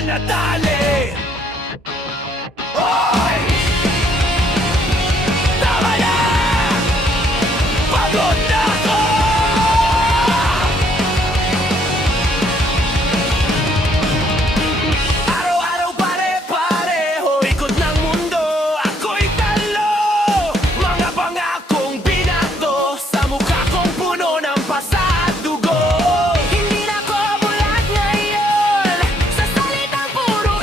bukol na tali. Oy! Tama na! Pagod na ako! Araw-araw pare-pareho, ikot ng mundo, ako'y talo. Mga pangakong binato, sa mukha kong puno ng pasa at dugo. Hindi na ko bulag ngayon, sa salitang puro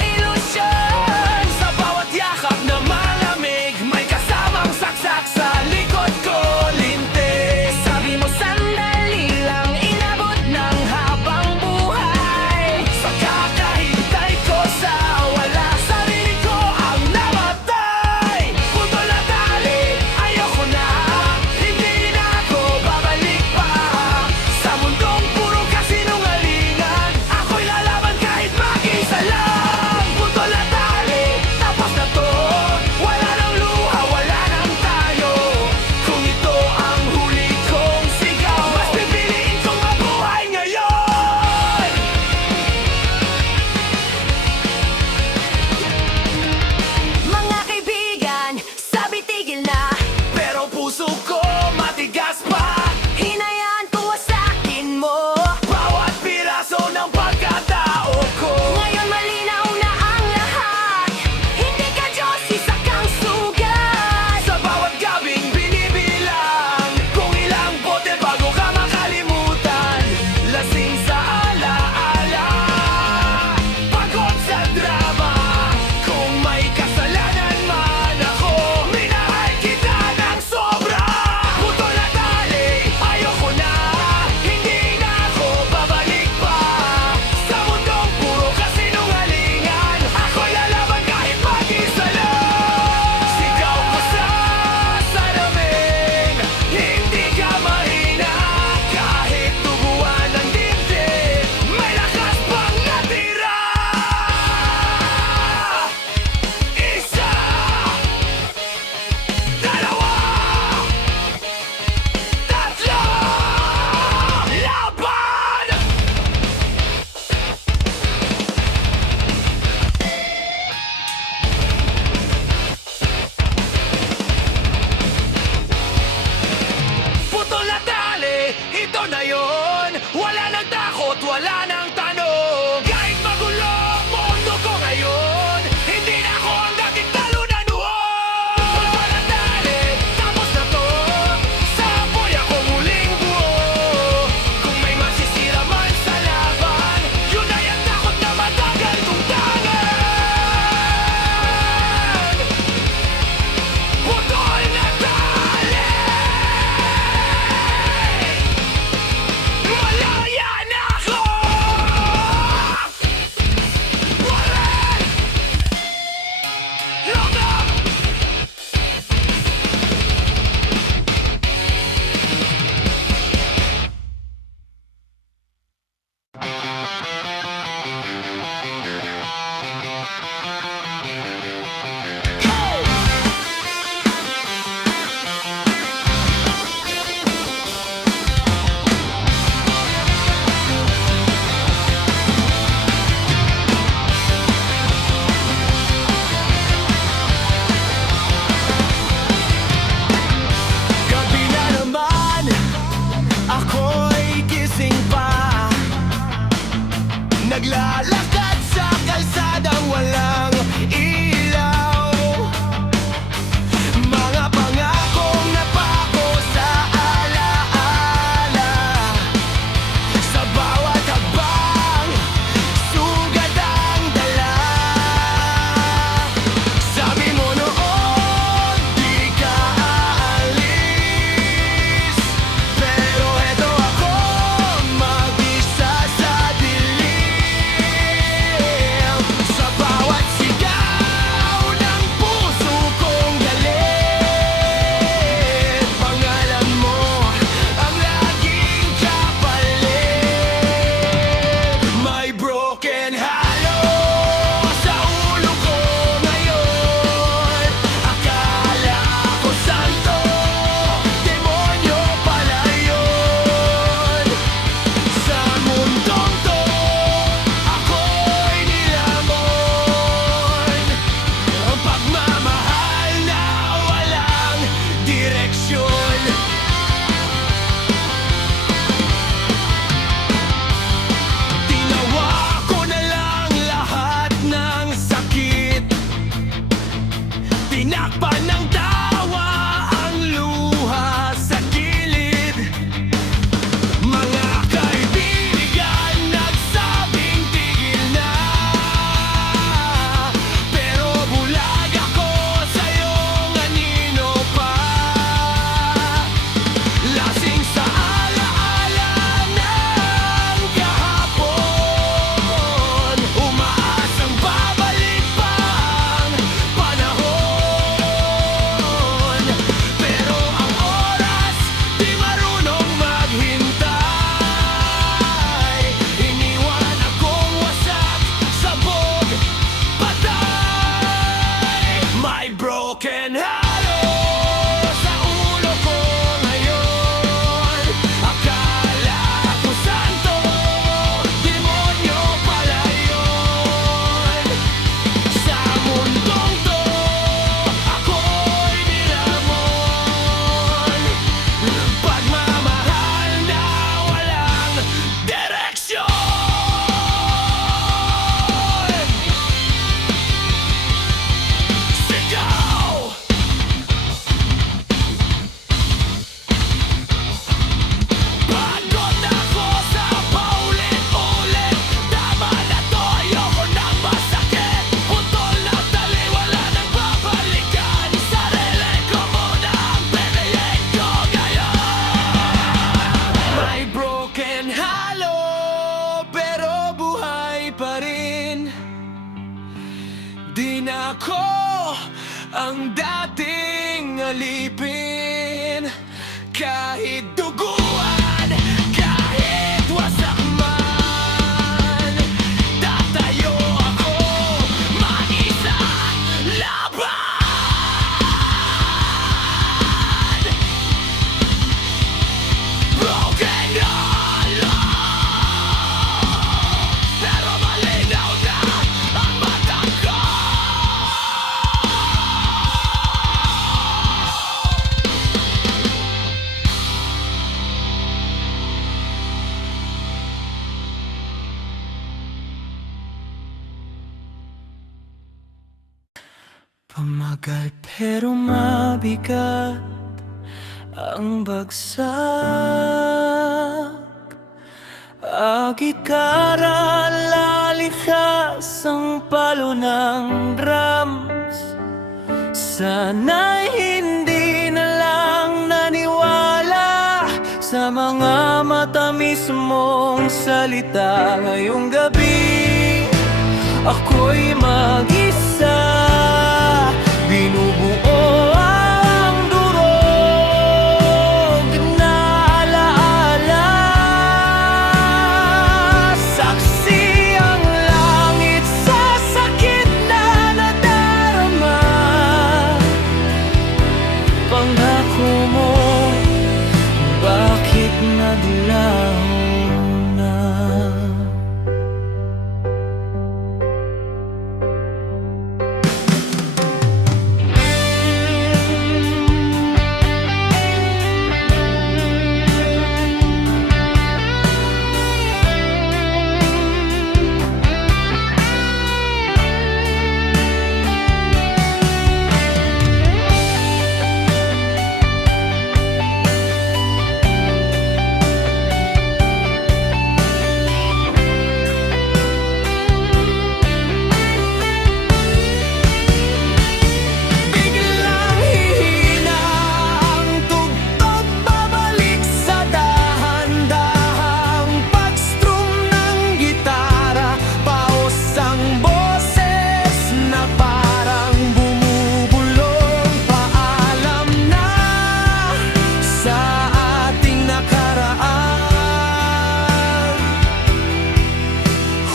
Di na ako ang dating alipin. Kahit duguan, kahit wasak man, tatayo ako mag-isa laban. Broken heart, pero malinaw na ang mata ko. Pamagal pero mabigat ang bagsak. Agikara lalikas ang palo ng drums. Sana'y hindi na lang naniwala sa mga matamis mong salita. Ngayong gabi ako'y mag-isa, binubuo ang durog na alaala. Saksi ang langit sa sakit na nadarama. Pangako mo, bakit naglaho na?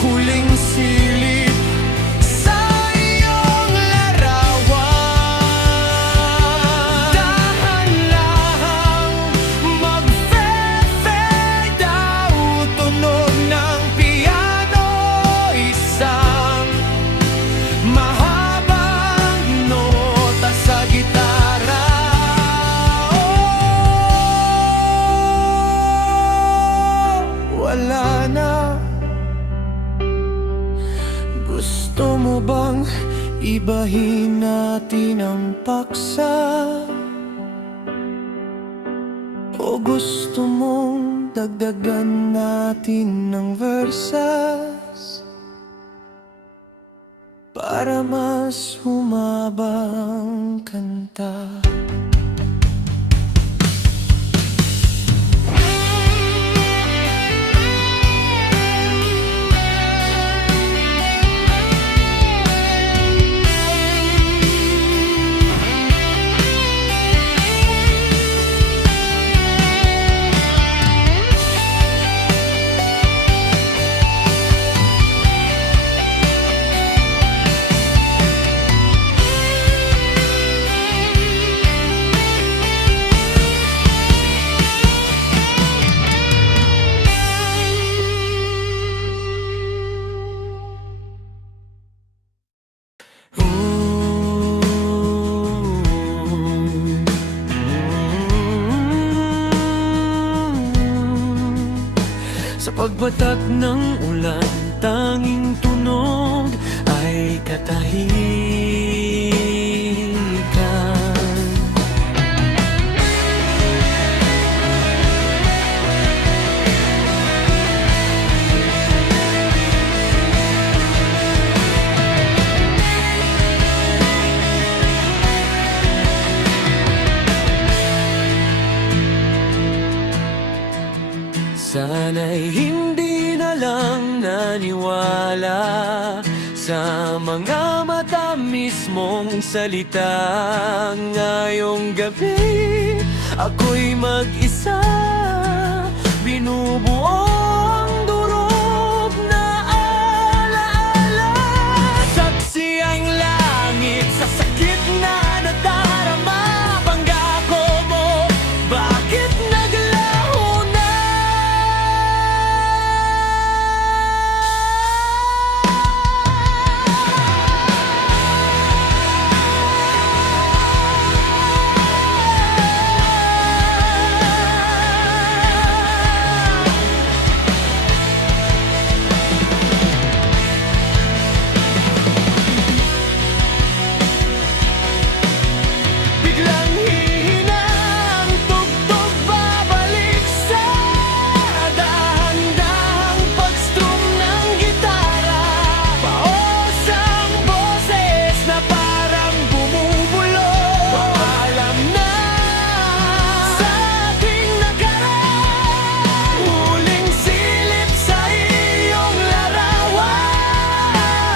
Huling silip sa iyong larawan. Dahan lang mag-fade out. Tunog ng piano, isang mahabang nota sa gitara. Oh, wala na. Gusto mo bang ibahin natin ang paksa? O gusto mong dagdagan natin ng versas para mas humabang kanta? Sa pagbatak ng ulan, tanging tunog ay katahimikan. Sana'y hindi na lang naniwala Sa mga matamis mong salita ngayong gabi, ako'y mag-isa, binubuo ang durog na alaala. Saksi ang langit sa sakit na nadarama. Pangako mo, bakit naglaho na? Biglang hihina ang tugtog, babalik sa dahan-dahang pagstrum ng gitara. Paos ang boses na parang bumubulong. Paalam na sa ating nakaraan, huling silip sa iyong larawan.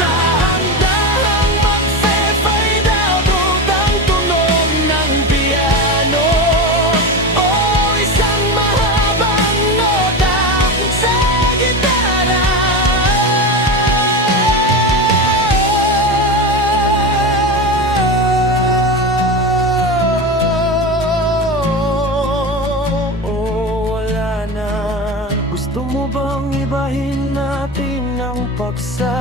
Dahan-dahang mag-fade out ang tunog ng piano, o isang mahabang nota sa gitara. Wala na. Gusto mo bang ibahin natin ang paksa?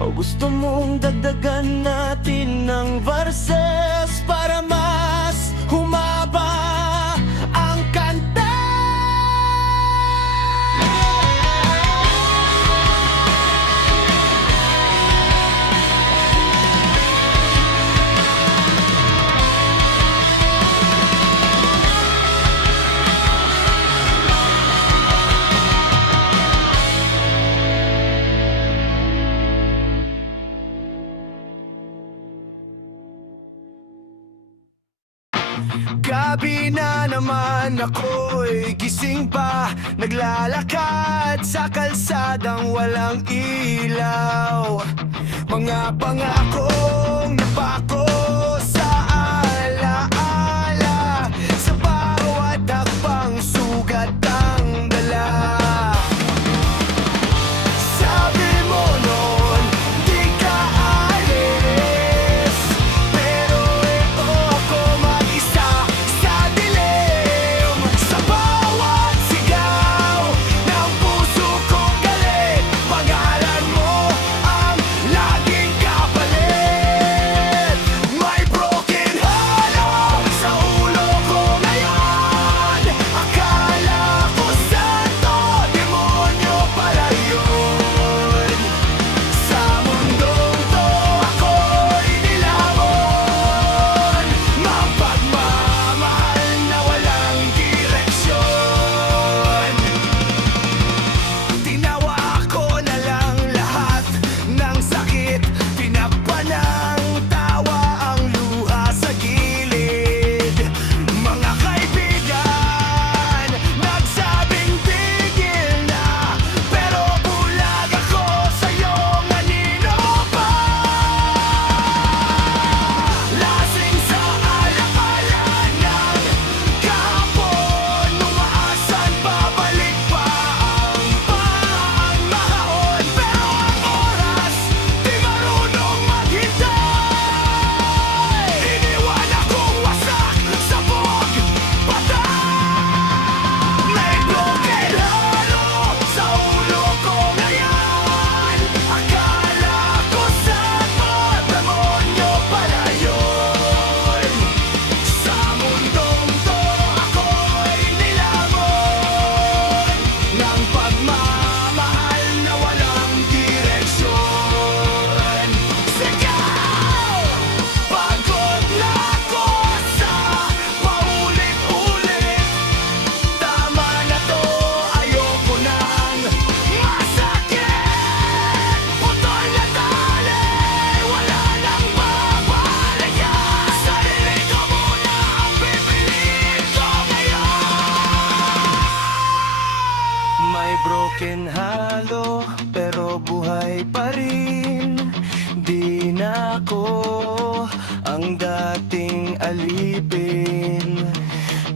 O gusto mong dagdagan natin ng verses para mas humaba ang kanta? Gabi na naman, ako'y gising pa, naglalakad sa kalsadang walang ilaw. Mga pangakong napako sa alaala, sa bawat hakbang sugat ang dala. Sabi mo noon, di ka alis, pero ito ako mag-isa sa dilim. Sa bawat sigaw ng puso kong galit, pangalan mo ang laging kapalit. ako ang dating alipin.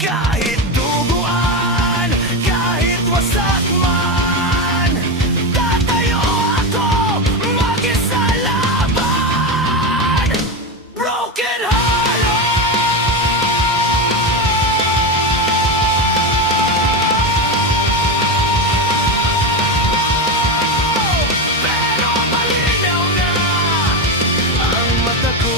Kahit duguan, kahit wasak man, tatayo ako mag-isa laban. Broken heart. Pero malinaw na ang mata ko.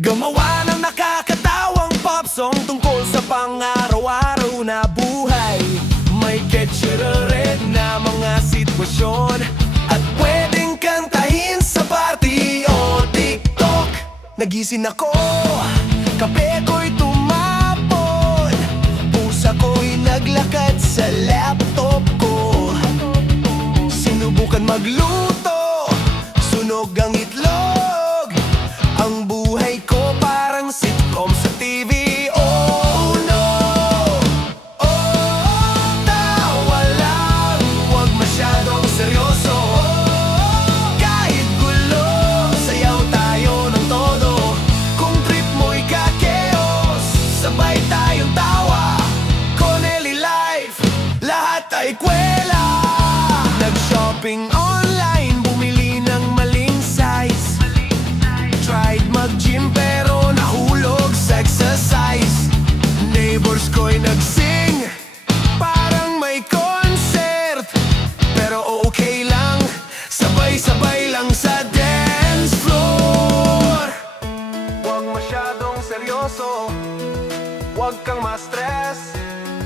Gumawa ng nakakatawang pop song tungkol sa pang-araw-araw na buhay. May catchy-red na mga sitwasyon at pwedeng kantahin sa party o TikTok. Nagising ako, kape ko'y tumapon, pusa ko'y naglakad sa laptop ko. Sinubukan magluto, sunog ang itlog. Ang buhay ko parang sitcom sa TV. Oh no, oh, tawa lang, huwag masyadong seryoso. Kahit gulo, sayaw tayo ng todo. Kung trip mo'y ka-chaos, sabay tayong tawa. Connelly Life, lahat ay kwela. Nag-shopping online, bumili ng maling size. Tried mag-gym pero nahulog sa exercise. Neighbors ko'y nagsing, parang may concert. Pero okay lang, sabay-sabay lang sa dance floor. Huwag masyadong seryoso, huwag kang ma-stress.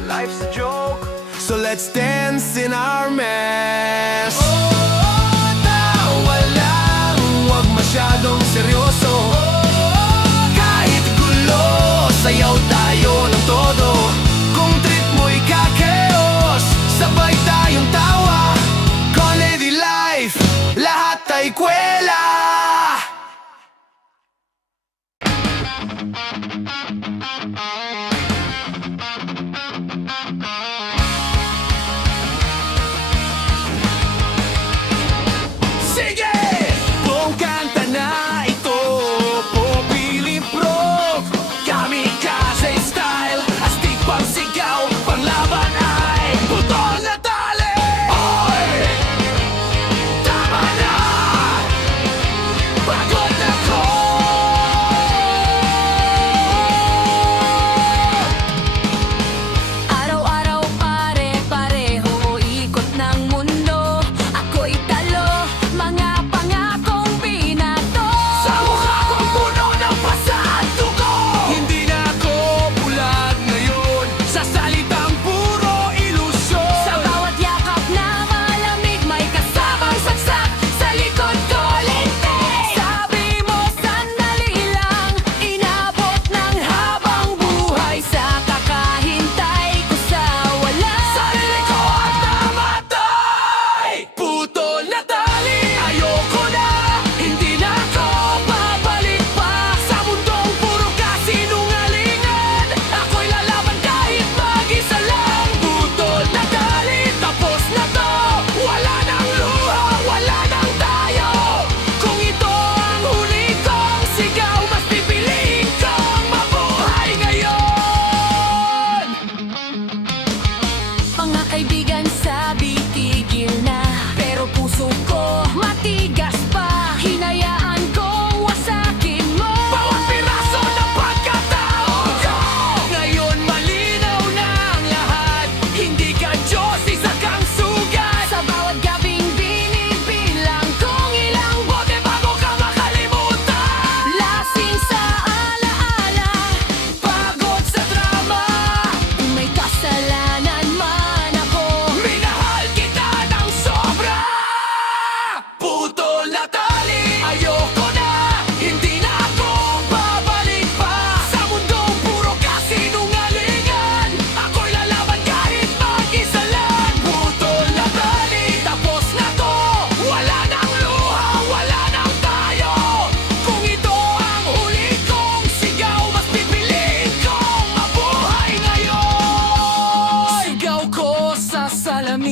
Life's a joke, so let's dance in our mess. Oh, tawa lang, huwag masyadong seryoso. Kahit gulo, sayaw tayo ng todo. Kung trip mo'y ka-chaos, sabay tayong tawa. Comedy Life, lahat ay kwela. Sige! Buong kanta na ito, Popili Pro, kamikaze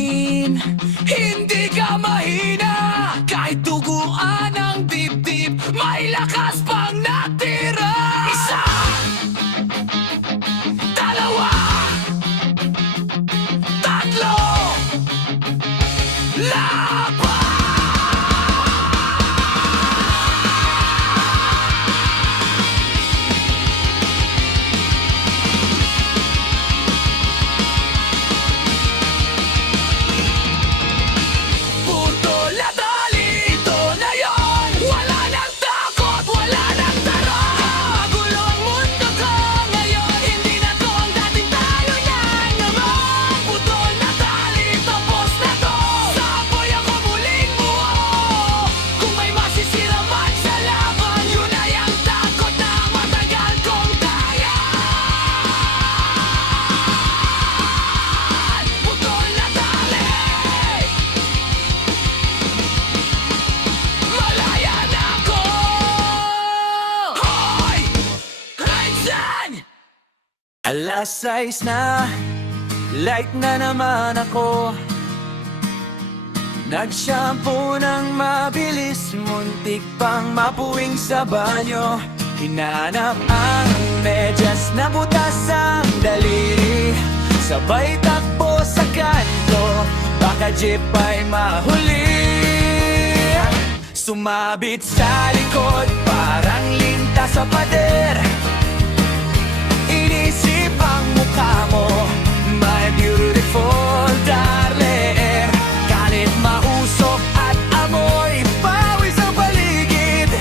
suliranin. Hindi ka mahina, kahit duguan ang dibdib, may lakas pang natira. Isa, dalawa, tatlo, laban! Putol na tali, ito na yon. Wala nang takot, wala nang tarong. Magulo ang mundo ko ngayon, hindi na to ang dating tayo na naman. Putol na tali, tapos na to. Sa apoy ako muling buo. Kung may masisira man sa laban, yun ay ang takot na matagal kong tayan. Putol na tali, malaya na ako! Hoy! Andyan! Alas 6 na, light na naman ako. Nag-shampoo ng mabilis, muntik pang mapuwing sa banyo. Hinanap ang medyas na butas ang daliri. Sabay takbo sa kanto, baka jeep ay mahuli. Sumabit sa likod, parang linta sa pader. Inisip ang mukha mo, my beautiful darling. Kalit mausok at amoy, pawis ang paligid.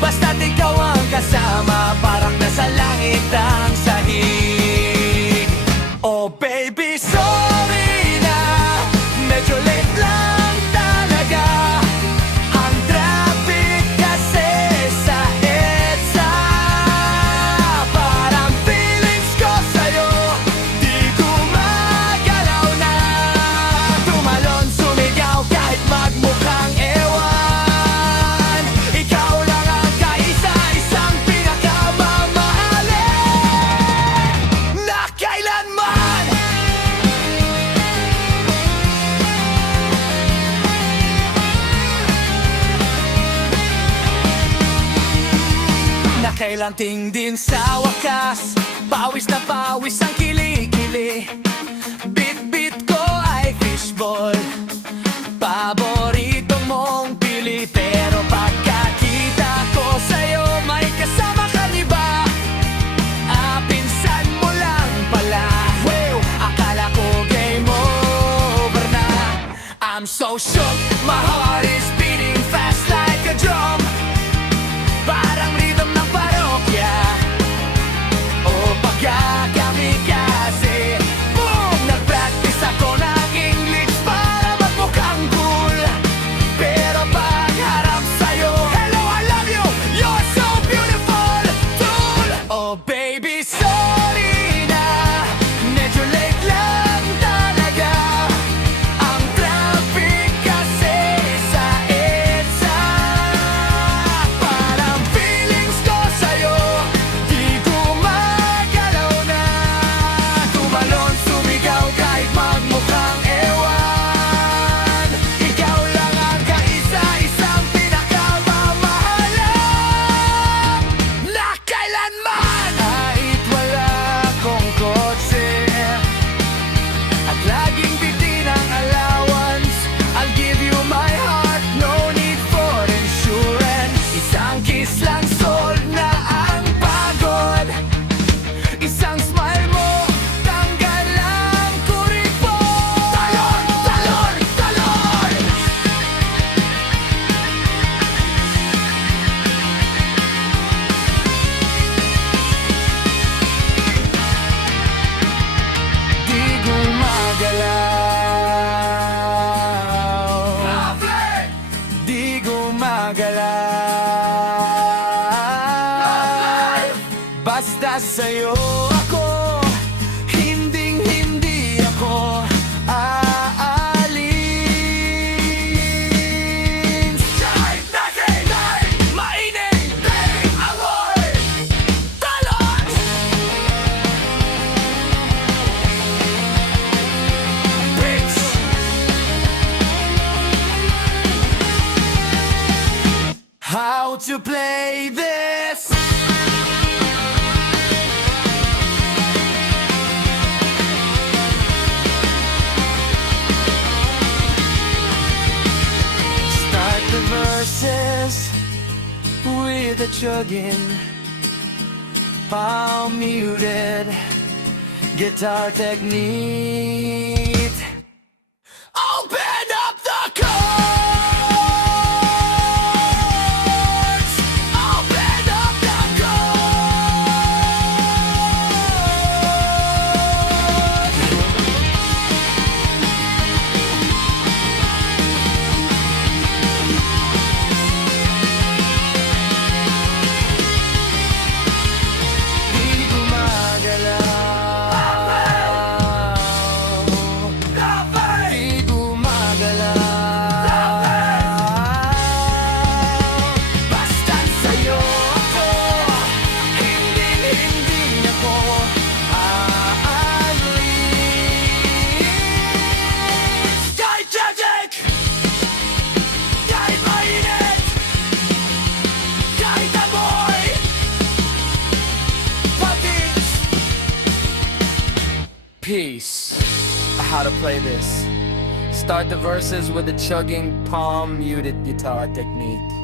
Basta't ikaw ang kasama, parang nasa langit ang sahig. Oh baby, sorry na, medyo late lang talaga. Ang traffic kasi sa EDSA. Parang feelings ko sa'yo, di gumagalaw na. Tumalon, sumigaw kahit magmukhang ewan. Ikaw lang ang kaisa-isang pinakamamahalin na kailanman. Nakailanting din sa wakas, pawis na pawis ang kilikili. Bit-bit ko ay fishball, paborito mong pili. Pero pagkakita ko sa'yo, may kasama ka diba? Pinsan mo lang pala. Wow, akala ko game over na. I'm so shook, my heart is beating fast like a drum. Parang rhythm ng parokya o pagkakamikaze. Boom! Nag-flash with a chugging, palm muted guitar technique. Open up the chords. Open up the chords. Di gumagalaw, di gumagalaw. Basta sa'yo ako, hindi ako aalis. Kahit tragic, kahit mainit, kahit amoy patis. Peace. How to play this. Start the verses with a chugging palm muted guitar technique.